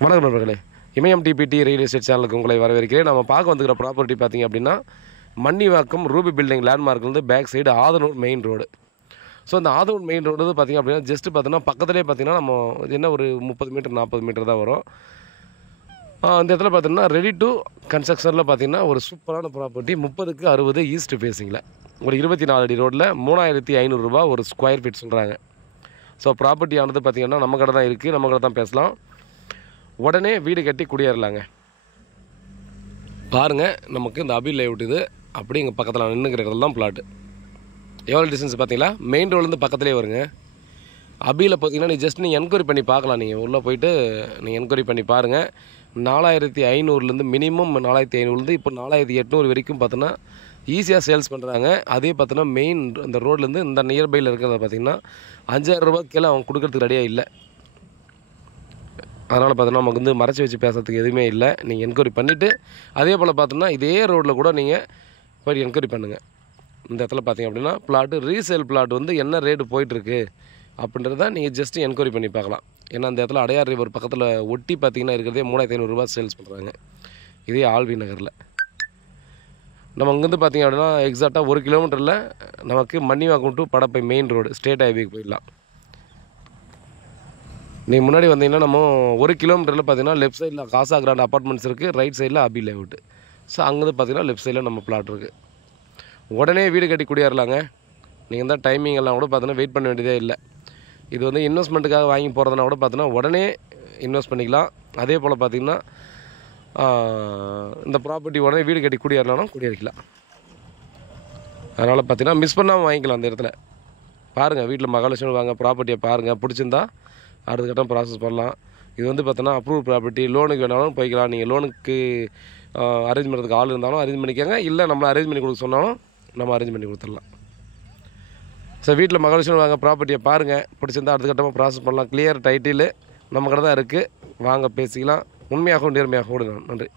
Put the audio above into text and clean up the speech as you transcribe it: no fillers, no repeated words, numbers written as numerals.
வணக்கம் நண்பர்களே, இமயம் DBT real estate சேனலுக்கு உங்களை வரவேற்கிறேன். நம்ம பார்க்க வந்துக்கிற ப்ராப்பர்ட்டி பார்த்திங்க அப்படின்னா மன்னிவாக்கம் ரூபி பில்டிங் லேண்ட்மார்க்லேருந்து back side Adhanur main road. So அந்த ஆதனூர் மெயின் ரோடு வந்து பார்த்திங்க அப்படின்னா ஜஸ்ட்டு பார்த்தீங்கன்னா பக்கத்துலேயே பார்த்திங்கன்னா நம்ம என்ன ஒரு 30 மீட்டர் 40 மீட்டர் தான் வரும். அந்த இடத்துல பார்த்திங்கன்னா ரெடி டு கன்ஸ்ட்ரக்ஷனில் பார்த்திங்கன்னா ஒரு சூப்பரான ப்ராப்பர்ட்டி 30க்கு 60 ஈஸ்ட் ஃபேஸிங்கில் ஒரு 24 அடி ரோட்டில் 3500 ரூபா ஒரு ஸ்கொயர் ஃபீட் சொல்கிறாங்க. ஸோ ப்ராப்பர்ட்டி ஆனது பார்த்திங்கன்னா நம்ம கடை தான் இருக்குது, நம்ம கடை தான் பேசலாம். உடனே வீடு கட்டி குடியேறலாங்க. பாருங்கள், நமக்கு இந்த அபி லேஅவுட் இது அப்படி எங்கள் பக்கத்தில் நின்றுக்கிறதுல தான் பிளாட்டு. எவ்வளோ டிஸ்டன்ஸ் பார்த்தீங்களா, மெயின் ரோட்லேருந்து பக்கத்துலேயே வருங்க. அபியில் பார்த்தீங்கன்னா நீங்கள் என்கொயரி பண்ணி பார்க்கலாம். நீங்கள் உள்ளே போயிட்டு நீங்கள் என்கொயரி பண்ணி பாருங்கள். 4500லேருந்து மினிமம் 4500லேருந்து இப்போ 4800 வரைக்கும் பார்த்தோன்னா ஈஸியாக சேல்ஸ் பண்ணுறாங்க. அதே பார்த்தோன்னா மெயின் இந்த ரோட்லேருந்து இந்த நியர்பையில் இருக்கிறத பார்த்திங்கன்னா 5000 ரூபா கீழே அவங்க கொடுக்கறதுக்கு ரெடியாக இல்லை. அதனால் பார்த்தோன்னா நமக்கு வந்து மறைச்சி வச்சு பேசுறதுக்கு எதுவுமே இல்லை. நீங்கள் என்கொயரி பண்ணிவிட்டு அதே போல் பார்த்தோன்னா இதே ரோட்டில் கூட நீங்கள் போய் என்கொயரி பண்ணுங்கள். இந்த இடத்துல பார்த்திங்க அப்படின்னா பிளாட்டு ரீசேல் பிளாட் வந்து என்ன ரேட்டு போயிட்டுருக்கு அப்படின்றத நீங்கள் ஜஸ்ட்டு என்கொயரி பண்ணி பார்க்கலாம். ஏன்னா அந்த இடத்துல அடையார் ரிவர் பக்கத்தில் ஒட்டி பார்த்திங்கன்னா இருக்கிறதே 3500 ரூபா சேல்ஸ் பண்ணுறாங்க. இதே ஆல்வி நகரில். நம்ம அங்கேருந்து பார்த்திங்க அப்படின்னா எக்ஸாக்டாக 1 கிலோமீட்டரில் நமக்கு Mannivakkam to Padappai main road state ஹைவேக்கு போயிடலாம். நீங்கள் முன்னாடி வந்தீங்கன்னா நம்ம 1 கிலோமீட்டரில் பார்த்தீங்கன்னா லெஃப்ட் சைடில் காசா கிராண்ட் அப்பார்ட்மெண்ட்ஸ் இருக்குது, ரைட் சைடில் அபி லேஅவுட். ஸோ அங்கேருந்து பார்த்தீங்கன்னா லெஃப்ட் சைடில் நம்ம பிளாட் இருக்குது. உடனே வீடு கட்டி குடியேறலாங்க. நீங்கள் தான் டைமிங் எல்லாம் கூட பார்த்தீங்கன்னா வெயிட் பண்ண வேண்டியதே இல்லை. இது வந்து இன்வெஸ்ட்மெண்ட்டுக்காக வாங்கி போகிறதுனா கூட பார்த்தீங்கன்னா உடனே இன்வெஸ்ட் பண்ணிக்கலாம். அதே போல் பார்த்திங்கன்னா இந்த ப்ராப்பர்ட்டி உடனே வீடு கட்டி குடியேறலாம் குடியேறிக்கலாம். அதனால் பார்த்தீங்கன்னா மிஸ் பண்ணாமல் வாங்கிக்கலாம். அந்த இடத்துல பாருங்கள், வீட்டில் மகாலட்சுமி வாங்க ப்ராப்பர்ட்டியை பாருங்கள், பிடிச்சிருந்தா அடுத்த கட்டம் ப்ராசஸ் பண்ணலாம். இது வந்து பார்த்தோன்னா அப்ரூவ் ப்ராப்பர்ட்டி, லோனுக்கு வேணாலும் போய்க்கலாம். நீங்கள் லோனுக்கு அரேஞ்ச் பண்ணுறதுக்கு ஆள் இருந்தாலும் அரேஞ்ச் பண்ணிக்கோங்க, இல்லை நம்மளை அரேஞ்ச் பண்ணி கொடுக்க சொன்னாலும் நம்ம அரேஞ்ச் பண்ணி கொடுத்துடலாம். ஸோ வீட்டில் மகாலட்சுமி வாங்க ப்ராப்பர்ட்டியை பாருங்கள், பிடிச்சிருந்தா அடுத்த கட்டமாக ப்ராசஸ் பண்ணலாம். கிளியர் டைட்டில் நம்ம கடை தான் இருக்குது, வாங்க பேசிக்கலாம். உண்மையாகவும் நேர்மையாகவும் நன்றி.